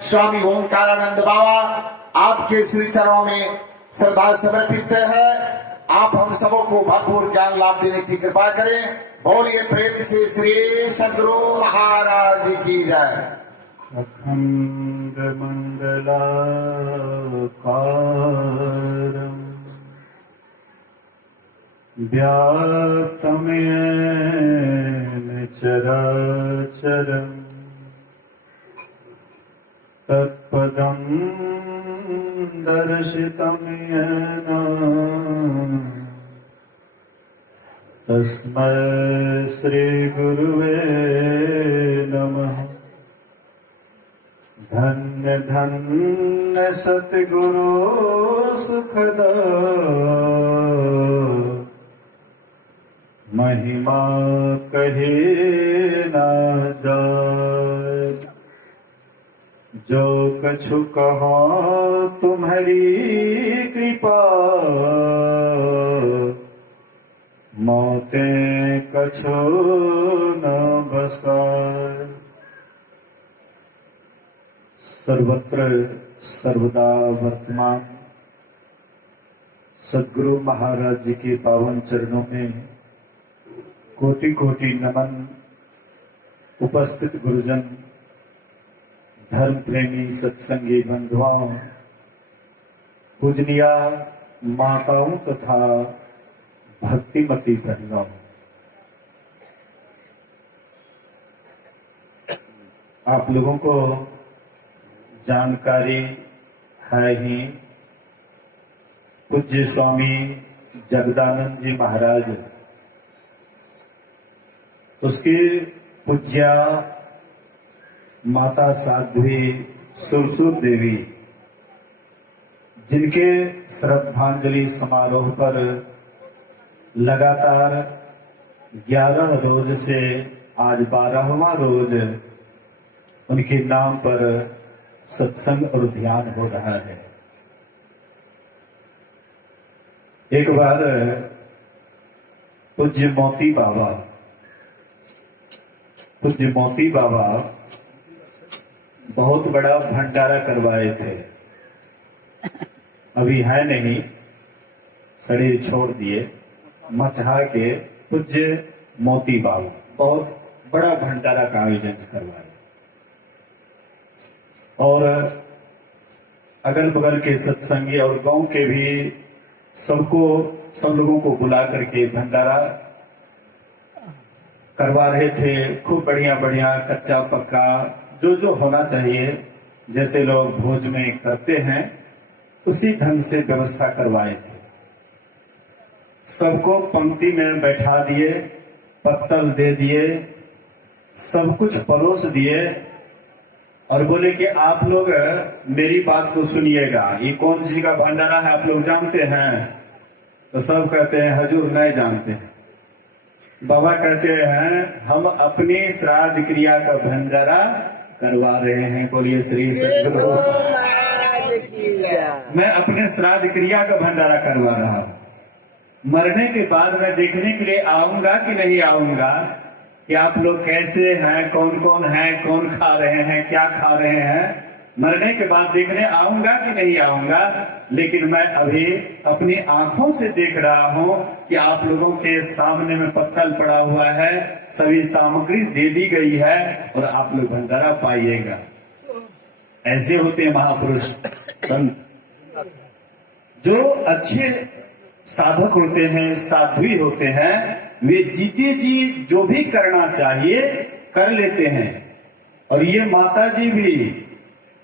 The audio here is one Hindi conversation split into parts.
स्वामी ओंकारानंद बाबा आपके श्री चरणों में श्रद्धा समर्पित है। आप हम सबों को भरपूर ज्ञान लाभ देने की कृपा करें। बोलिए प्रेम से श्री सद्गुरु महाराज की जय। अखंड मंगलाकारं व्याप्तमेन चराचरं तत्पदं दर्शितं येन तस्मै श्री गुरुवे नमः। धन्य धन्य सतगुरु सुखदा महिमा कहे ना जाए। जो कछु कहो तुम्हारी कृपा मौते कछु न बसाए। सर्वत्र सर्वदा वर्तमान सद्गुरु महाराज जी के पावन चरणों में कोटि कोटि नमन। उपस्थित गुरुजन, धर्म प्रेमी सत्संगी बंधुओं, पूजनिया माताओं तथा भक्तिमती बहनों, आप लोगों को जानकारी है ही, पूज्य स्वामी जगदानंद जी महाराज, उसकी पूज्या माता साध्वी सुरसुर देवी, जिनके श्रद्धांजलि समारोह पर लगातार 11 रोज से आज 12वां रोज उनके नाम पर सत्संग और ध्यान हो रहा है। एक बार पूज्य मोती बाबा बहुत बड़ा भंडारा करवाए थे। अभी है नहीं, शरीर छोड़ दिए। मचहा के पूज्य मोती बाबा बहुत बड़ा भंडारा का आयोजन करवाए और अगल बगल के सत्संगी और गांव के भी सब लोगों को बुला करके भंडारा करवा रहे थे। खूब बढ़िया बढ़िया कच्चा पक्का जो होना चाहिए, जैसे लोग भोज में करते हैं उसी ढंग से व्यवस्था करवाए थे। सबको पंक्ति में बैठा दिए, पत्तल दे दिए, सब कुछ परोस दिए और बोले कि आप लोग मेरी बात को सुनिएगा। ये कौन सी का भंडारा है आप लोग जानते हैं? तो सब कहते हैं हजूर नहीं जानते हैं। बाबा कहते हैं हम अपनी श्राद्ध क्रिया का भंडारा करवा रहे हैं। बोलिए श्री सद्गुरु। मैं अपने श्राद्ध क्रिया का भंडारा करवा रहा हूं। मरने के बाद मैं देखने के लिए आऊंगा कि नहीं आऊंगा कि आप लोग कैसे हैं, कौन कौन है, कौन खा रहे हैं, क्या खा रहे हैं। मरने के बाद देखने आऊंगा कि नहीं आऊंगा, लेकिन मैं अभी अपनी आंखों से देख रहा हूं कि आप लोगों के सामने में पत्तल पड़ा हुआ है, सभी सामग्री दे दी गई है और आप लोग भंडारा पाइएगा। ऐसे होते हैं महापुरुष संत। जो अच्छे साधक होते हैं, साध्वी होते हैं, वे जीते जी जो भी करना चाहिए कर लेते हैं। और ये माता जी भी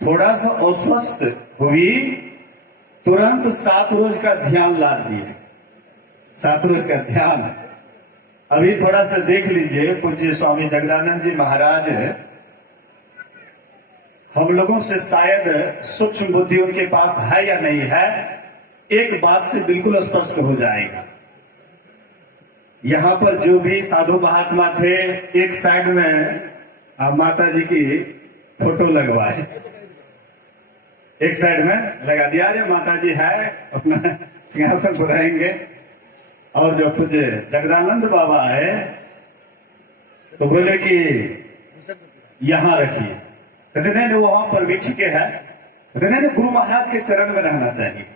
थोड़ा सा अस्वस्थ हुई, तुरंत 7 रोज का ध्यान ला दिए। 7 रोज का ध्यान अभी थोड़ा सा देख लीजिए। पूज्य स्वामी जगदानंद जी महाराज हम लोगों से शायद सूक्ष्म बुद्धि उनके पास है या नहीं है, एक बात से बिल्कुल स्पष्ट हो जाएगा। यहाँ पर जो भी साधु महात्मा थे, एक साइड में माता जी की फोटो लगवाए, एक साइड में लगा दिया। अरे माता जी है, अपना सिंहासन पर रहेंगे। और जो पूज्य जगदानंद बाबा है तो बोले कि यहां रखिए। कहते नहीं वहां पर भी ठीक है, कहते नहीं गुरु महाराज के चरण में रहना चाहिए,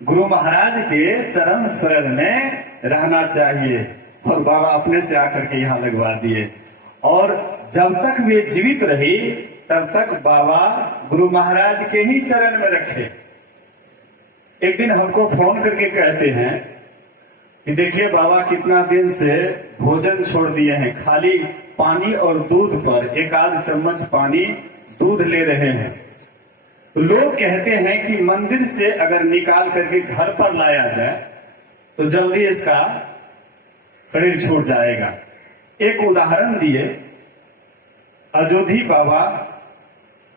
गुरु महाराज के चरण शरण में रहना चाहिए। और बाबा अपने से आकर के यहाँ लगवा दिए, और जब तक वे जीवित रही तब तक बाबा गुरु महाराज के ही चरण में रखे। एक दिन हमको फोन करके कहते हैं कि देखिए बाबा कितना दिन से भोजन छोड़ दिए हैं, खाली पानी और दूध पर एक आध चम्मच पानी दूध ले रहे हैं। तो लोग कहते हैं कि मंदिर से अगर निकाल करके घर पर लाया जाए तो जल्दी इसका शरीर छूट जाएगा। एक उदाहरण दिए, अयोधी बाबा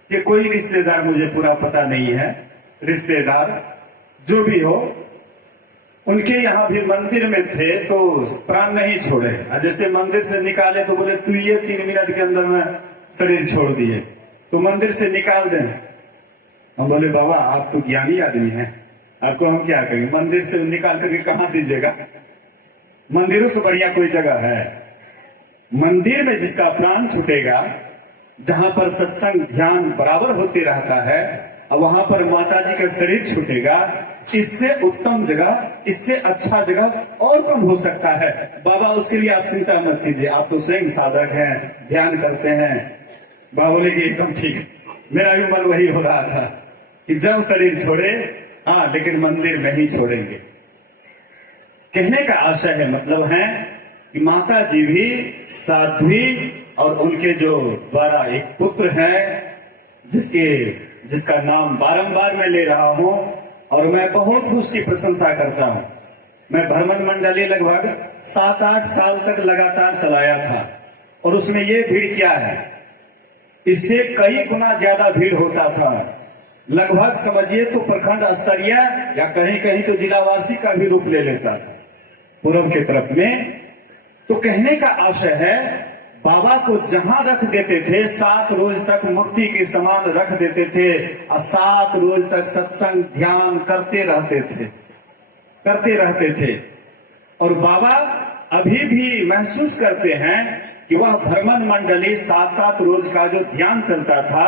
के कोई रिश्तेदार, मुझे पूरा पता नहीं है, रिश्तेदार जो भी हो, उनके यहाँ भी मंदिर में थे तो प्राण नहीं छोड़े। जैसे मंदिर से निकाले तो बोले तू ये 3 मिनट के अंदर में शरीर छोड़ दिए, तो मंदिर से निकाल दें। हम बोले बाबा आप तो ज्ञानी आदमी हैं, आपको हम क्या करें, मंदिर से निकाल करके कहाँ दीजिएगा, मंदिरों से बढ़िया कोई जगह है। मंदिर में जिसका प्राण छूटेगा, जहां पर सत्संग ध्यान बराबर होते रहता है, और वहां पर माता जी का शरीर छूटेगा, इससे उत्तम जगह, इससे अच्छा जगह और कम हो सकता है। बाबा उसके लिए आप चिंता मत कीजिए, आप तो स्वयं साधक हैं, ध्यान करते हैं। बाबा बोले कि एकदम ठीक, मेरा भी मन वही हो रहा था कि जब शरीर छोड़े, हाँ लेकिन मंदिर में ही छोड़ेंगे। कहने का आशय है, मतलब है कि माता जी भी साध्वी, और उनके जो द्वारा एक पुत्र है जिसका नाम बारंबार मैं ले रहा हूं, और मैं बहुत उसकी प्रशंसा करता हूं। मैं भ्रमण मंडली लगभग 7-8 साल तक लगातार चलाया था, और उसमें ये भीड़ क्या है, इससे कई गुना ज्यादा भीड़ होता था। लगभग समझिए तो प्रखंड स्तरीय या कहीं कहीं तो जिला वार्षिक का भी रूप ले लेता था पूर्व के तरफ में। तो कहने का आशय है, बाबा को जहां रख देते थे 7 रोज तक मूर्ति के समान रख देते थे, और 7 रोज तक सत्संग ध्यान करते रहते थे। और बाबा अभी भी महसूस करते हैं कि वह भ्रमण मंडली 7-7 रोज का जो ध्यान चलता था,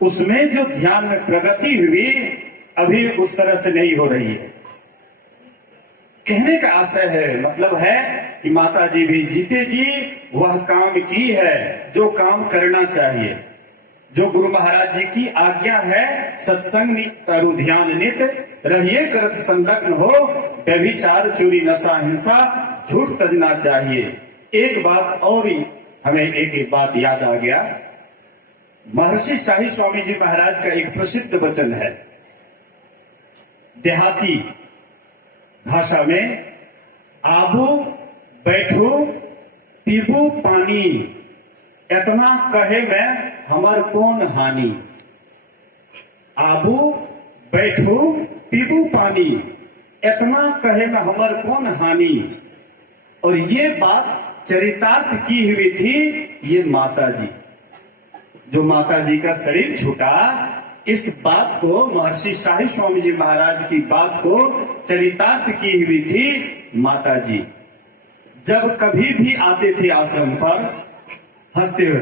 उसमें जो ध्यान में प्रगति हुई अभी उस तरह से नहीं हो रही है। कहने का आशय है, मतलब है कि माता जी भी जीते जी वह काम की है जो काम करना चाहिए, जो गुरु महाराज जी की आज्ञा है। सत्संग तरु ध्यान नित रहिए करत संलग्न हो, व्यभिचार चोरी नशा हिंसा झूठ तजना चाहिए। एक बात और ही हमें एक बात याद आ गया, महर्षि शाही स्वामी जी महाराज का एक प्रसिद्ध वचन है देहाती भाषा में, आबू बैठू पीबू पानी, इतना कहे में हमर कौन हानि। आबू बैठू पीबू पानी, इतना कहे में हमर कौन हानि। और ये बात चरितार्थ की हुई थी ये माता जी, जो माता जी का शरीर छूटा, इस बात को महर्षि शाही स्वामी जी महाराज की बात को चरितार्थ की हुई थी माता जी। जब कभी भी आते थे आश्रम पर हंसते हुए,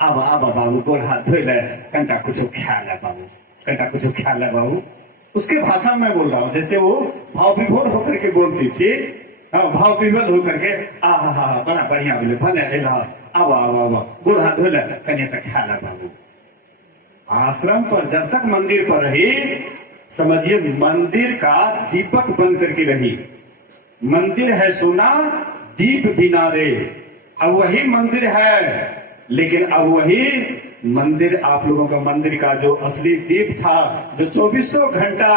आबा बाबू गोड़ हाथ धोले, कंटा कुछ ख्याल है बाबू, कंटा कुछ ख्याल है बाबू। उसके भाषा में बोल रहा हूं, जैसे वो भाव विभोर होकर के बोलती थी, भाव विभोर होकर के बड़ा बढ़िया बोले, भले आवा गोड़ हाथ धोले, कन्या तक ख्याल है बाबू। आश्रम पर जब तक मंदिर पर रही, समझिए मंदिर का दीपक बन करके रही। मंदिर है सोना दीप बिना रे, अब वही मंदिर है, लेकिन अब वही मंदिर, आप लोगों का मंदिर का जो असली दीप था, जो 24 घंटा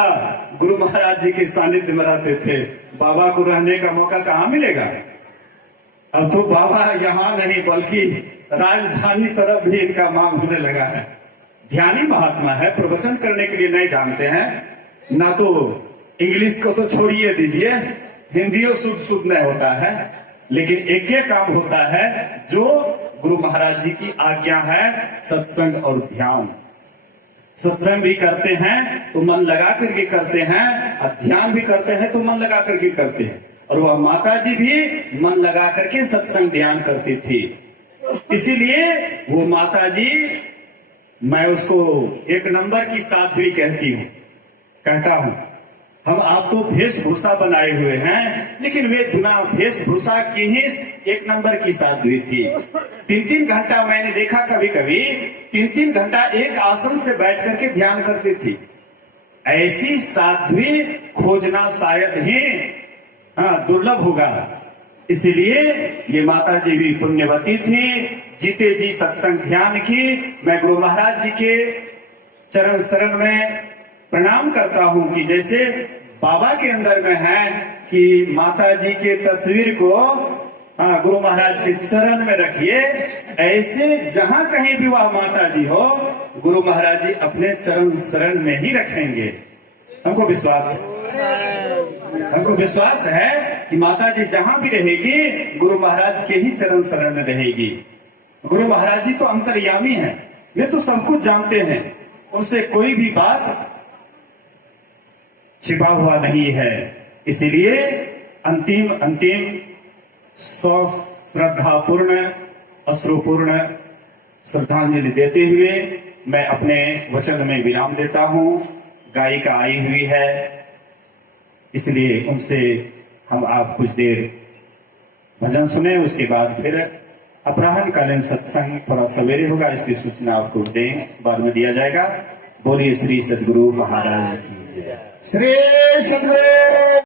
गुरु महाराज जी के सानिध्य में रहते थे, बाबा को रहने का मौका कहाँ मिलेगा। अब तो बाबा यहाँ नहीं बल्कि राजधानी तरफ भी इनका मांग होने लगा है। ध्यानी महात्मा है, प्रवचन करने के लिए नहीं जानते हैं ना, तो इंग्लिश को तो छोड़िए दीजिए, हिंदियों शुद्ध नहीं होता है, लेकिन एक ही काम होता है जो गुरु महाराज जी की आज्ञा है, सत्संग और ध्यान। सत्संग भी करते हैं तो मन लगा करके करते हैं, और ध्यान भी करते हैं तो मन लगा करके करते हैं। और वह माता जी भी मन लगा करके सत्संग ध्यान करती थी। इसीलिए वो माता जी, मैं उसको एक नंबर की साध्वी कहता हूं। हम आप तो वेशभूषा बनाए हुए हैं, लेकिन वे बिना वेशभूषा की ही एक नंबर की साध्वी थी। 3-3 घंटा मैंने देखा, कभी कभी 3-3 घंटा एक आसन से बैठ करके ध्यान करती थी। ऐसी साध्वी खोजना शायद ही दुर्लभ होगा। इसलिए ये माता जी भी पुण्यवती थी, जीते जी सत्संग ध्यान की। मैं गुरु महाराज जी के चरण शरण में प्रणाम करता हूं कि जैसे बाबा के अंदर में है कि माता जी के तस्वीर को गुरु महाराज के चरण में रखिए, ऐसे जहां कहीं भी वह माता जी हो, गुरु महाराज जी अपने चरण शरण में ही रखेंगे। हमको विश्वास है कि माता जी जहां भी रहेगी, गुरु महाराज के ही चरण शरण में रहेगी। गुरु महाराज जी तो अंतर्यामी हैं, वे तो सब कुछ जानते हैं, उनसे कोई भी बात छिपा हुआ नहीं है। इसीलिए अंतिम श्रद्धापूर्ण अश्रुपूर्ण श्रद्धांजलि देते हुए मैं अपने वचन में विराम देता हूं। गायिका आई हुई है, इसलिए उनसे हम आप कुछ देर भजन सुने, उसके बाद फिर अपराह्न कालीन सत्संग थोड़ा सवेरे होगा, इसकी सूचना आपको बाद में दिया जाएगा। बोलिए श्री सद्गुरु महाराज की जय। श्री सद्गुरु